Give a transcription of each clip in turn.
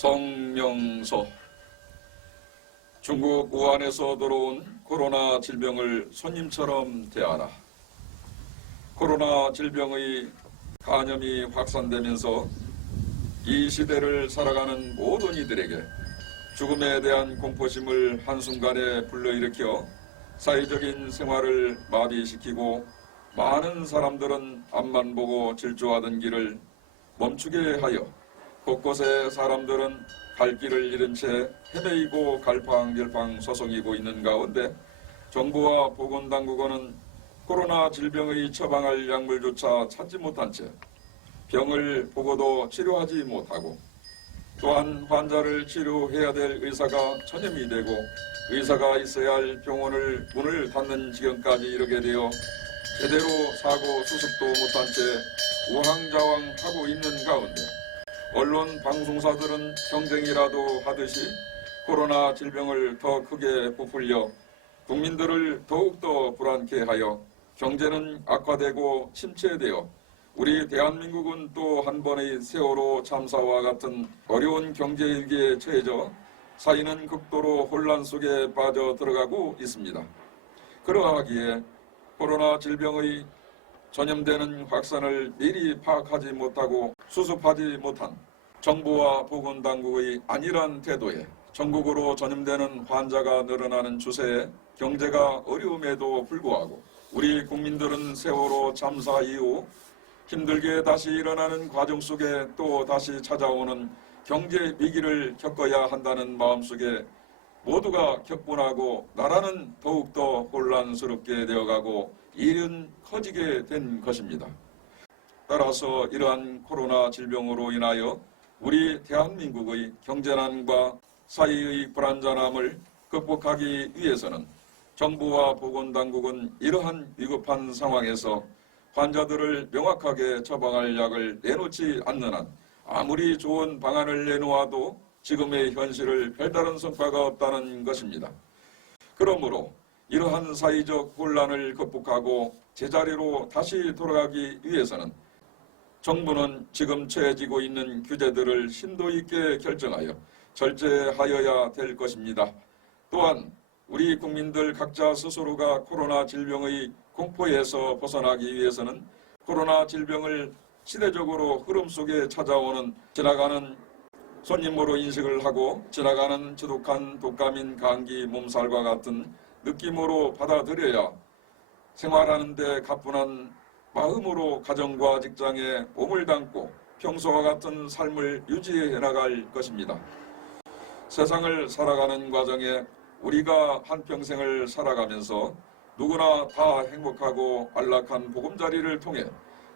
성명서. 중국 우한에서 들어온 코로나 질병을 손님처럼 대하라. 코로나 질병의 감염이 확산되면서 이 시대를 살아가는 모든 이들에게 죽음에 대한 공포심을 한순간에 불러일으켜 사회적인 생활을 마비시키고 많은 사람들은 앞만 보고 질주하던 길을 멈추게 하여 곳곳에 사람들은 갈 길을 잃은 채 헤매이고 갈팡질팡 소송이고 있는 가운데 정부와 보건당국은 코로나 질병의 처방할 약물조차 찾지 못한 채 병을 보고도 치료하지 못하고 또한 환자를 치료해야 될 의사가 전염이 되고 의사가 있어야 할 병원을 문을 닫는 지경까지 이르게 되어 제대로 사고 수습도 못한 채 우왕좌왕하고 있는 가운데 언론 방송사들은 경쟁이라도 하듯이 코로나 질병을 더 크게 부풀려 국민들을 더욱더 불안케 하여 경제는 악화되고 침체되어 우리 대한민국은 또 한 번의 세월호 참사와 같은 어려운 경제 위기에 처해져 사회는 극도로 혼란 속에 빠져 들어가고 있습니다. 그러하기에 코로나 질병의 전염되는 확산을 미리 파악하지 못하고 수습하지 못한 정부와 보건당국의 안일한 태도에 전국으로 전염되는 환자가 늘어나는 추세에 경제가 어려움에도 불구하고 우리 국민들은 세월호 참사 이후 힘들게 다시 일어나는 과정 속에 또 다시 찾아오는 경제 위기를 겪어야 한다는 마음속에 모두가 격분하고 나라는 더욱더 혼란스럽게 되어가고 일은 커지게 된 것입니다. 따라서 이러한 코로나 질병으로 인하여 우리 대한민국의 경제난과 사회의 불안전함을 극복하기 위해서는 정부와 보건당국은 이러한 위급한 상황에서 환자들을 명확하게 처방할 약을 내놓지 않는 한 아무리 좋은 방안을 내놓아도 지금의 현실을 별다른 성과가 없다는 것입니다. 그러므로 이러한 사회적 혼란을 극복하고 제자리로 다시 돌아가기 위해서는 정부는 지금 처해지고 있는 규제들을 심도 있게 결정하여 절제하여야 될 것입니다. 또한 우리 국민들 각자 스스로가 코로나 질병의 공포에서 벗어나기 위해서는 코로나 질병을 시대적으로 흐름 속에 찾아오는 지나가는 손님으로 인식을 하고 지나가는 지독한 독감인 감기 몸살과 같은 느낌으로 받아들여야 생활하는 데 가뿐한 마음으로 가정과 직장에 몸을 담고 평소와 같은 삶을 유지해 나갈 것입니다. 세상을 살아가는 과정에 우리가 한평생을 살아가면서 누구나 다 행복하고 안락한 보금자리를 통해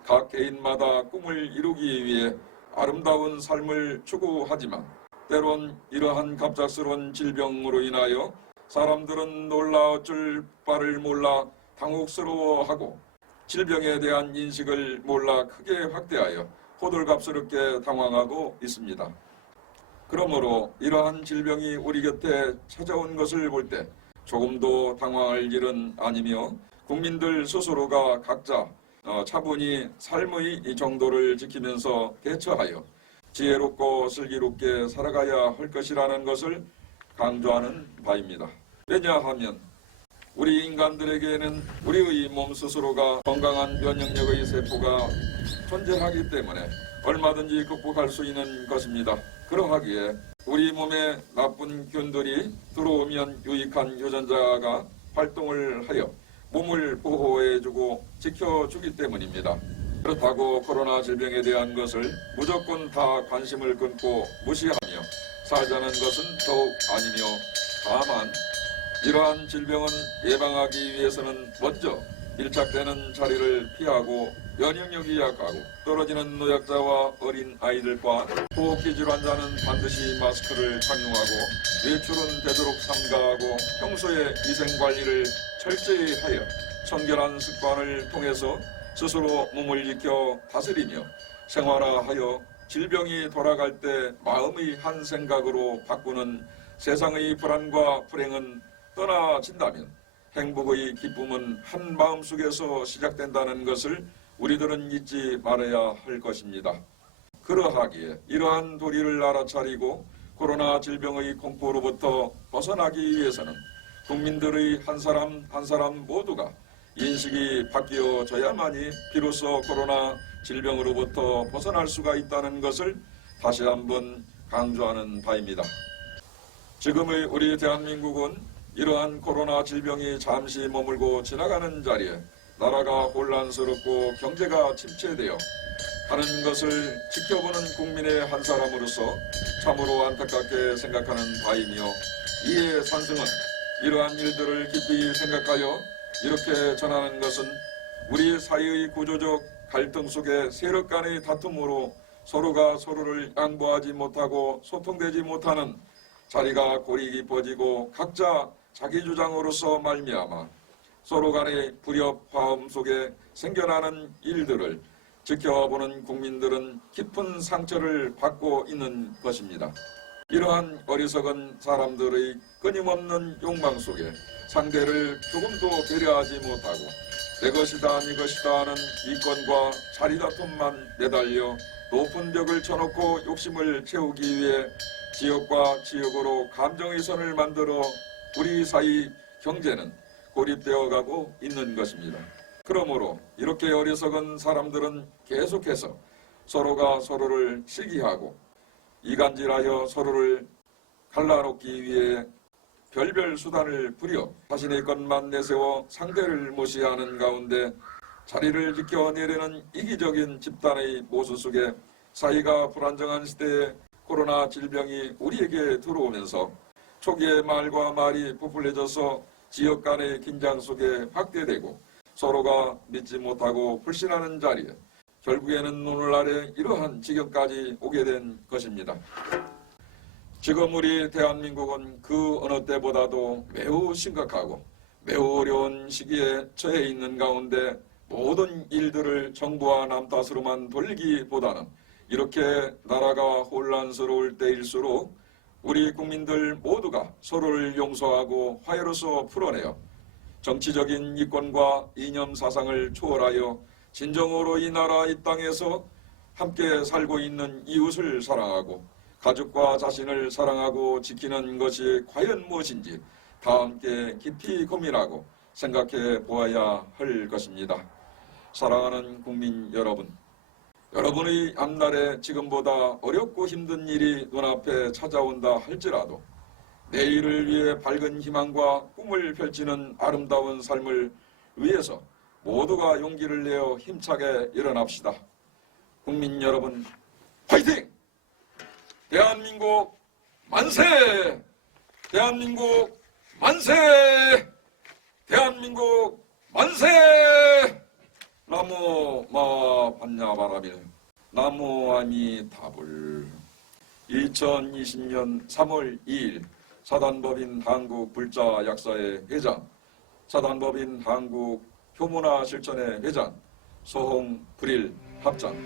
각 개인마다 꿈을 이루기 위해 아름다운 삶을 추구하지만 때론 이러한 갑작스러운 질병으로 인하여 사람들은 놀라 어쩔 바를 몰라 당혹스러워하고 질병에 대한 인식을 몰라 크게 확대하여 호들갑스럽게 당황하고 있습니다. 그러므로 이러한 질병이 우리 곁에 찾아온 것을 볼 때 조금도 당황할 일은 아니며 국민들 스스로가 각자 차분히 삶의 이 정도를 지키면서 대처하여 지혜롭고 슬기롭게 살아가야 할 것이라는 것을 강조하는 바입니다. 왜냐하면 우리 인간들에게는 우리의 몸 스스로가 건강한 면역력의 세포가 존재하기 때문에 얼마든지 극복할 수 있는 것입니다. 그러하기에 우리 몸에 나쁜 균들이 들어오면 유익한 유전자가 활동을 하여 몸을 보호해주고 지켜주기 때문입니다. 그렇다고 코로나 질병에 대한 것을 무조건 다 관심을 끊고 무시하며 살자는 것은 더욱 아니며 다만 이러한 질병은 예방하기 위해서는 먼저 밀착되는 자리를 피하고 면역력이 약하고 떨어지는 노약자와 어린 아이들과 호흡기 질환자는 반드시 마스크를 착용하고 외출은 되도록 삼가하고 평소에 위생관리를 철저히 하여 청결한 습관을 통해서 스스로 몸을 지켜 다스리며 생활화하여 질병이 돌아갈 때 마음의 한 생각으로 바꾸는 세상의 불안과 불행은 떠나진다면 행복의 기쁨은 한 마음속에서 시작된다는 것을 우리들은 잊지 말아야 할 것입니다. 그러하기에 이러한 도리를 알아차리고 코로나 질병의 공포로부터 벗어나기 위해서는 국민들의 한 사람 한 사람 모두가 인식이 바뀌어져야만이 비로소 코로나 질병으로부터 벗어날 수가 있다는 것을 다시 한번 강조하는 바입니다. 지금의 우리 대한민국은 이러한 코로나 질병이 잠시 머물고 지나가는 자리에 나라가 혼란스럽고 경제가 침체되어 하는 것을 지켜보는 국민의 한 사람으로서 참으로 안타깝게 생각하는 바이며, 이에 산승은 이러한 일들을 깊이 생각하여 이렇게 전하는 것은 우리 사회의 구조적 갈등 속에 세력 간의 다툼으로 서로가 서로를 양보하지 못하고 소통되지 못하는 자리가 골이 깊어지고 각자 자기 주장으로서 말미암아 서로 간의 불협 화음 속에 생겨나는 일들을 지켜보는 국민들은 깊은 상처를 받고 있는 것입니다. 이러한 어리석은 사람들의 끊임없는 욕망 속에 상대를 조금도 배려하지 못하고 내 것이다 네 것이다 하는 이권과 자리다툼만 매달려 높은 벽을 쳐놓고 욕심을 채우기 위해 지역과 지역으로 감정의 선을 만들어 우리 사이 경제는 고립되어 가고 있는 것입니다. 그러므로 이렇게 어리석은 사람들은 계속해서 서로가 서로를 시기하고 이간질하여 서로를 갈라놓기 위해 별별 수단을 부려 자신의 것만 내세워 상대를 무시하는 가운데 자리를 지켜내려는 이기적인 집단의 모습 속에 사이가 불안정한 시대에 코로나 질병이 우리에게 들어오면서 초기에 말과 말이 부풀려져서 지역 간의 긴장 속에 확대되고 서로가 믿지 못하고 불신하는 자리에 결국에는 오늘날에 이러한 지경까지 오게 된 것입니다. 지금 우리 대한민국은 그 어느 때보다도 매우 심각하고 매우 어려운 시기에 처해 있는 가운데 모든 일들을 정부와 남 탓으로만 돌리기보다는 이렇게 나라가 혼란스러울 때일수록 우리 국민들 모두가 서로를 용서하고 화해로서 풀어내어 정치적인 이권과 이념 사상을 초월하여 진정으로 이 나라 이 땅에서 함께 살고 있는 이웃을 사랑하고 가족과 자신을 사랑하고 지키는 것이 과연 무엇인지 다 함께 깊이 고민하고 생각해 보아야 할 것입니다. 사랑하는 국민 여러분, 여러분의 앞날에 지금보다 어렵고 힘든 일이 눈앞에 찾아온다 할지라도 내일을 위해 밝은 희망과 꿈을 펼치는 아름다운 삶을 위해서 모두가 용기를 내어 힘차게 일어납시다. 국민 여러분, 화이팅! 대한민국 만세! 대한민국 만세! 대한민국 만세! 나무 마 반야바라밀 나무 아미타불. 2020년 3월 2일 사단법인 한국 불자 약사회 회장, 사단법인 한국 효문화 실천회 회장 소홍 불일 합장.